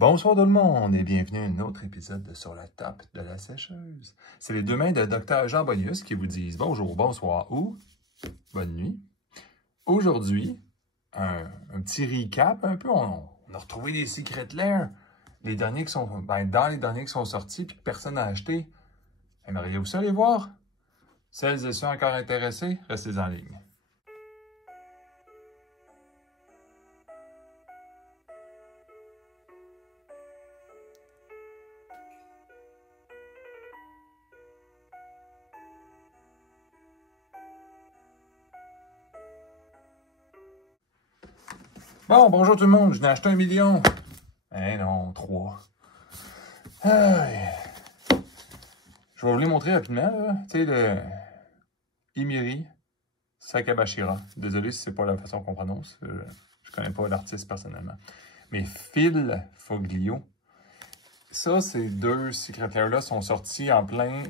Bonsoir tout le monde et bienvenue à un autre épisode de Sur la tape de la sécheuse. C'est les deux mains de Dr Jean Bonius qui vous disent bonjour, bonsoir ou bonne nuit. Aujourd'hui, un petit recap un peu. On a retrouvé les Secret Lair, les derniers qui sont dans les derniers qui sont sortis et que personne n'a acheté. Aimeriez-vous ça les voir? Celles et ceux encore intéressés, restez en ligne. Bon, bonjour tout le monde, je n'ai acheté 1 million. Eh non, 3. Aïe. Je vais vous les montrer rapidement, là. Tu sais, le Imiri Sakabashira. Désolé si c'est pas la façon qu'on prononce. Je connais pas l'artiste personnellement. Mais Phil Foglio. Ça, ces deux secrétaires-là sont sortis en plein...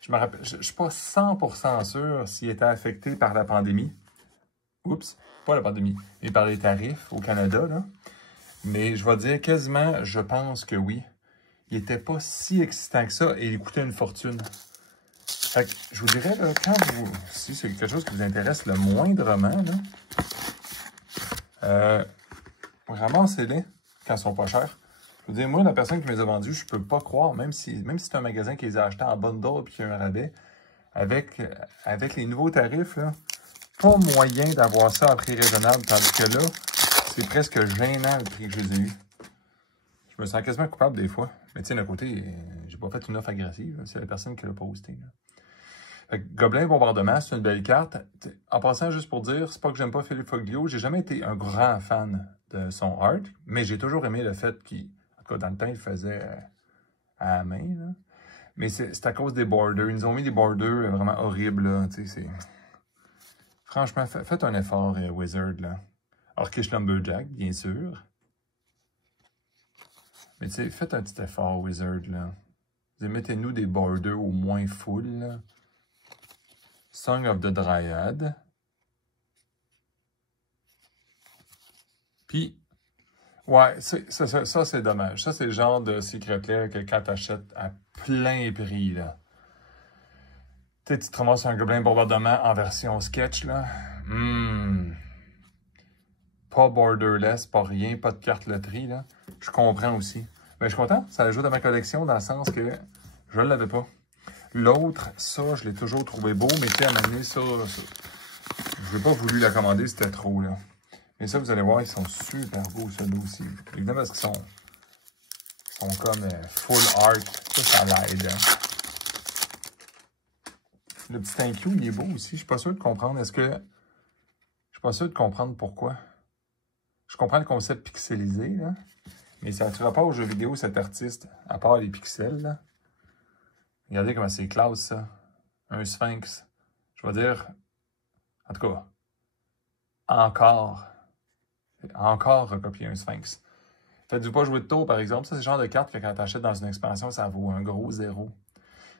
Je suis pas 100% sûr s'ils étaient affectés par la pandémie. Oups, pas la pandémie, mais par les tarifs au Canada, là. Mais je vais dire quasiment, je pense que oui. Il n'était pas si excitant que ça et il coûtait une fortune. Fait que je vous dirais, là, si c'est quelque chose qui vous intéresse le moindrement, là, ramassez-les quand ils sont pas chers. Je veux dire, moi, la personne qui me les a vendus, je peux pas croire, même si c'est un magasin qui les a achetés en bundle et qui a un rabais, avec les nouveaux tarifs, là, pas moyen d'avoir ça à prix raisonnable, tandis que là, c'est presque gênant le prix que je les ai eu. Je me sens quasiment coupable des fois. Mais tu sais, d'un côté, j'ai pas fait une offre agressive. C'est la personne qui l'a posté. Fait que Gobelin Bombardement, c'est une belle carte. En passant, juste pour dire, c'est pas que j'aime pas Philippe Foglio. J'ai jamais été un grand fan de son art, mais j'ai toujours aimé le fait qu'il, en tout cas, dans le temps, il faisait à la main. Là. Mais c'est à cause des borders. Ils nous ont mis des borders vraiment horribles. Là. Tu sais, c'est... Franchement, faites un effort, Wizard, là. Orkish Lumberjack, bien sûr. Mais tu sais, faites un petit effort, Wizard, là. Mettez-nous des borders au moins full, là. Song of the Dryad. Puis, ouais, ça c'est dommage. Ça, c'est le genre de Secret Lair que quand t'achètes à plein prix, là. Tu sais, tu te ramasses un Gobelin Bombardement en version sketch, là. Pas borderless, pas rien, pas de carte loterie, là. Je comprends aussi. Mais je suis content, ça ajoute à ma collection dans le sens que je ne l'avais pas. L'autre, ça, je l'ai toujours trouvé beau, mais tu sais, à m'amener ça, je n'ai pas voulu la commander, c'était trop, là. Mais ça, vous allez voir, ils sont super beaux, ceux-là aussi. Évidemment, parce qu'ils sont comme full art. Ça l'aide, hein. Le petit thank you, il est beau aussi. Je suis pas sûr de comprendre. Je suis pas sûr de comprendre pourquoi. Je comprends le concept pixelisé, là. Mais ça ne tuera pas aux jeux vidéo, cet artiste, à part les pixels, là. Regardez comment c'est classe, ça. Un sphinx. Je vais dire, en tout cas, encore recopier un sphinx. Faites-vous pas jouer de tour, par exemple. Ça, c'est le genre de carte que quand tu achètes dans une expansion, ça vaut un gros 0.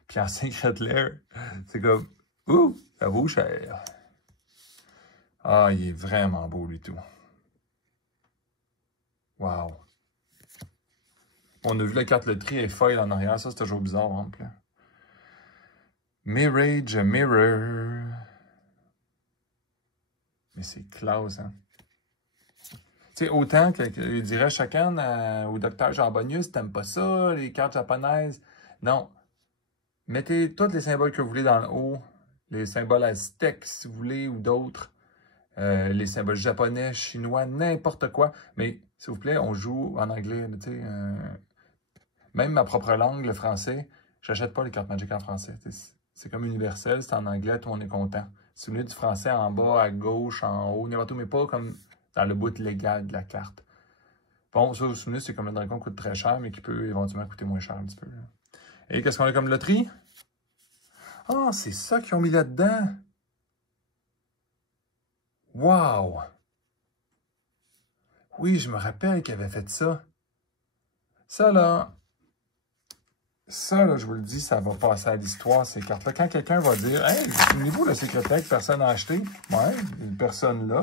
Puis en Secret Lair, c'est comme, ouh, ça vaut cher. Ah, il est vraiment beau, lui, tout. Wow. On a vu la carte loterie et foil en arrière. Ça, c'est toujours bizarre, en plus. Mirage Mirror. Mais c'est classe, hein? Tu sais, autant que je dirais chacun au Dr Jean Bonius, t'aimes pas ça, les cartes japonaises. Non. Mettez tous les symboles que vous voulez dans le haut. Les symboles aztèques, si vous voulez, ou d'autres. Les symboles japonais, chinois, n'importe quoi. Mais, s'il vous plaît, on joue en anglais, tu sais. Même ma propre langue, le français, j'achète pas les cartes Magic en français. C'est comme universel, c'est en anglais, tout le monde est content. Si vous voulez du français en bas, à gauche, en haut, n'importe où, mais pas comme dans le bout légal de la carte. Bon, ça, vous vous souvenez, c'est comme un dragon qui coûte très cher, mais qui peut éventuellement coûter moins cher un petit peu. Là. Et qu'est-ce qu'on a comme loterie? Ah, c'est ça qu'ils ont mis là-dedans! Wow! Oui, je me rappelle qu'ils avaient fait ça. Ça, là, je vous le dis, ça va passer à l'histoire, ces cartes-là. Quand quelqu'un va dire « Hey, souvenez-vous le Secret Lair que personne n'a acheté? » Ouais, une personne là.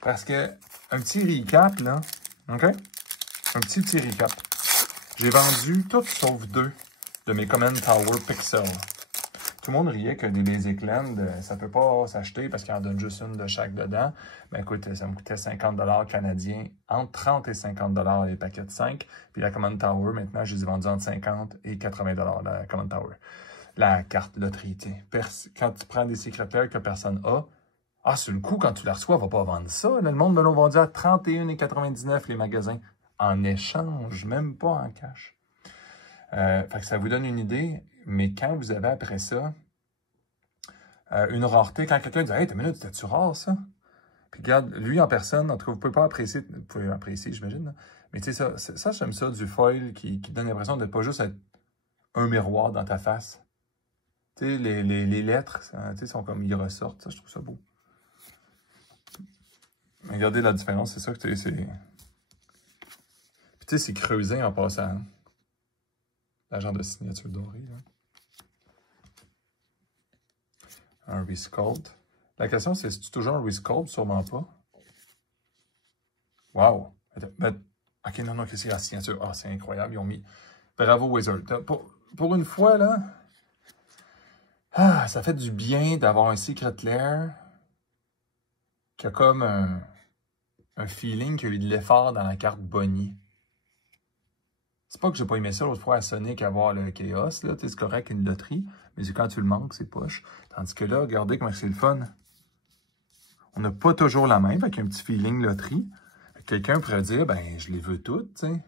Parce que, un petit recap, là, OK? un petit recap. J'ai vendu toutes sauf 2 de mes Command Tower Pixel. Tout le monde riait que les Lazyland, ça ne peut pas s'acheter parce qu'il en donne juste une de chaque dedans. Ben écoute, ça me coûtait 50$ canadiens, entre 30 et 50$ les paquets de 5. Puis la Command Tower, maintenant, je les ai vendus entre 50 et 80$ la Command Tower. La carte loterie, tu sais. Quand tu prends des secrétaires que personne n'a, sur le coup, quand tu la reçois, on ne va pas vendre ça. Là, le monde me l'a vendu à 31,99$ les magasins. En échange, même pas en cash. Fait que ça vous donne une idée, mais quand vous avez après ça une rareté, quand quelqu'un dit « Hey, t'as une minute, c'était-tu rare ça? » Puis regarde, lui en personne, en tout cas, vous pouvez pas apprécier, vous pouvez apprécier, j'imagine, mais tu sais, ça j'aime ça, du foil qui donne l'impression de pas juste être un miroir dans ta face. Tu sais, les lettres, tu sais, sont comme, ils ressortent, ça, je trouve ça beau. Regardez la différence, c'est ça que tu sais, c'est... Puis tu sais, c'est creusé en passant. Hein? La genre de signature dorée, là. Un Resculpt. La question, c'est toujours un Resculpt? Sûrement pas. Wow! OK, non, qu'est-ce qu'il y a la signature? Ah, c'est incroyable, ils ont mis... Bravo, Wizard. Pour une fois, là, ça fait du bien d'avoir un Secret Lair qui a comme un feeling qu'il y a eu de l'effort dans la carte Bonnie. C'est pas que j'ai pas aimé ça l'autre fois à Sonic avoir le Chaos, là, c'est correct, une loterie, mais quand tu le manques, c'est poche. Tandis que là, regardez comment c'est le fun. On n'a pas toujours la même, avec un petit feeling loterie. Quelqu'un pourrait dire, ben, je les veux toutes, tu sais.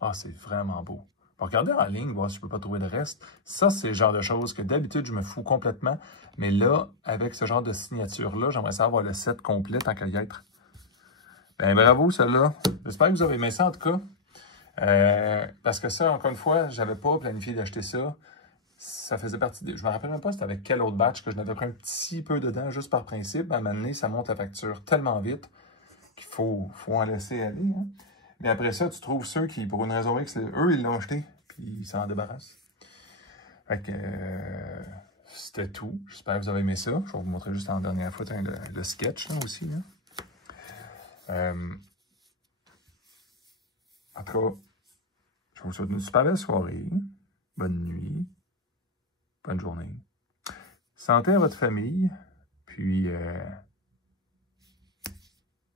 Ah, c'est vraiment beau. Regardez en ligne, voir si je peux pas trouver le reste. Ça, c'est le genre de choses que d'habitude, je me fous complètement. Mais là, avec ce genre de signature-là, j'aimerais savoir le set complet tant qu'à y être. Ben, bravo, celle-là. J'espère que vous avez aimé ça, en tout cas. Parce que ça, encore une fois, j'avais pas planifié d'acheter ça. Ça faisait partie de... Je me rappelle même pas c'était avec quel autre batch que je n'avais pris un petit peu dedans, juste par principe. À un moment donné, ça monte la facture tellement vite qu'il faut en laisser aller. Hein? Mais après ça, tu trouves ceux qui, pour une raison X, eux, ils l'ont acheté, puis ils s'en débarrassent. Fait que c'était tout. J'espère que vous avez aimé ça. Je vais vous montrer juste en dernière fois le sketch là, aussi. Là. En tout cas, je vous souhaite une super belle soirée. Bonne nuit. Bonne journée. Santé à votre famille. Puis,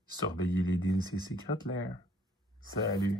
surveillez les DLC Secret Lair. Salut.